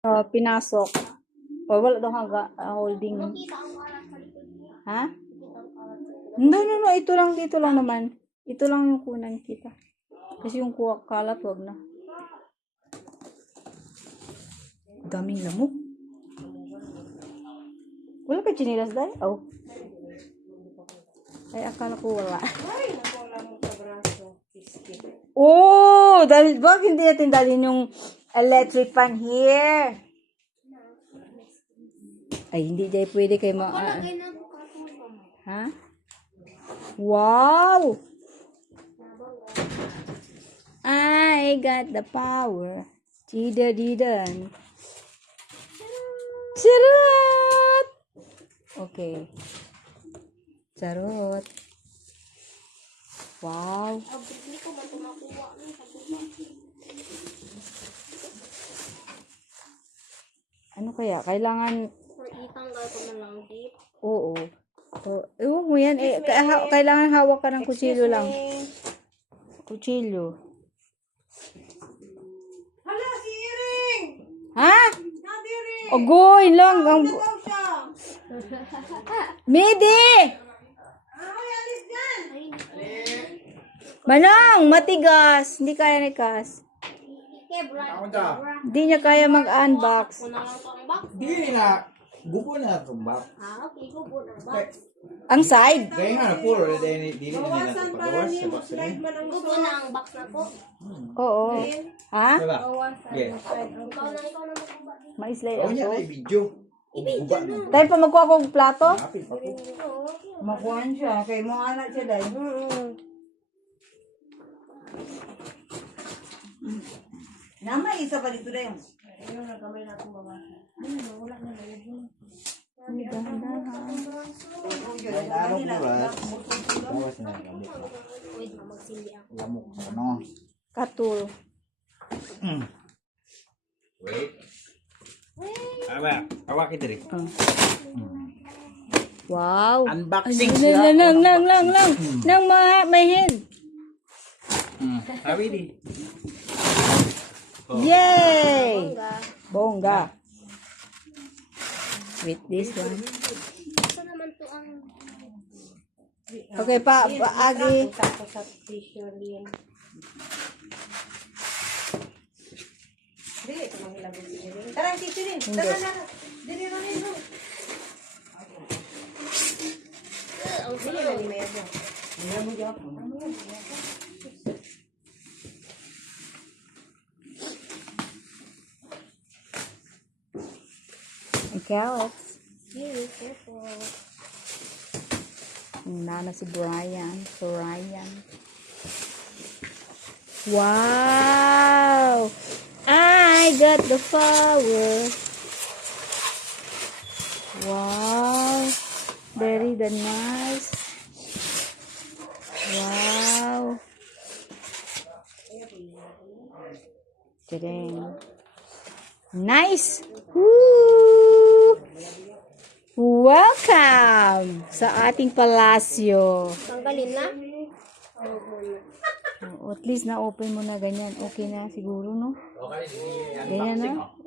Ah, pinasok. O, wala daw hangga ah, holding. Ha? No, no, no. Ito lang, dito lang naman. Ito lang yung kunan kita. Kasi yung kuha kalat, wag na. Daming lamok. Wala ka chinilas dahil? Oh. Ay, akala ko wala. Ay, nawala mo sa braso. Oh, dahil bakit hindi natin dalhin yung electric fan here? Ay, hindi dahil pwede kay ma... katulong. ha? Wow! I got the power. Dida didan. Charot! Okay. Charot. Wow. Ang bigli ko ba ito makuha niya sa buwan? Ano kaya? Kailangan Or itanggal ko na lang dito. Oo. Oh, ewan mo yan. Eh, ka- ha- kailangan hawak ka ng kutsilyo lang. Kutsilyo. Hala, si Iring! Ha? Nadi Iring! Agoy lang. Ang... Ikaw siya! Midi! Ay, alis dyan! Manang, matigas. Hindi kaya ni Kas. Hindi niya kaya mag-unbox. Box. Dili na, gupo na itong bak. Ah, okay. Go po ng box. Ang side. Kaya nga na puro, dili na Bawasan ito pagawas box na ang po na box na ko. Oo. Ha? Diba? Na, na dito. Ma-slide ako. na video. Na. Tayo pa magkuha kong plato? Po. Makuhan siya. Kay mga anak siya dahil. Nama, isa pa dito na yung. Ayun, nagamay na akong bawasan. Wala na lang. Lalo ko ras. Bawas na yung lamok. Wait, na magsindi ako. Lamok sa ano. Katul. Wait. Aba, awak kita rin. Wow. Unboxing Lang, lang, lang, lang, lang. Nang ma may hand. Hmm. Sabi di. Yay! Bongga. Bongga. With this one. Ito naman to ang... Okay, pa, pa agi. Din. Dili, ito mga hilabot si Iring. Tara, tissue din. Tara na. Dili na rin. no? Ang Dili na ni Medo. Hilabot Ang carrots. Very careful. Ang nana si Brian. Si Ryan. Wow! I got the power. Wow! Very the nice. Wow! Tadang. Nice! Woo! Welcome sa ating palasyo. Tanggalin na? Oh, at least na-open mo na ganyan. Okay na siguro, no? Ganyan na? Okay na?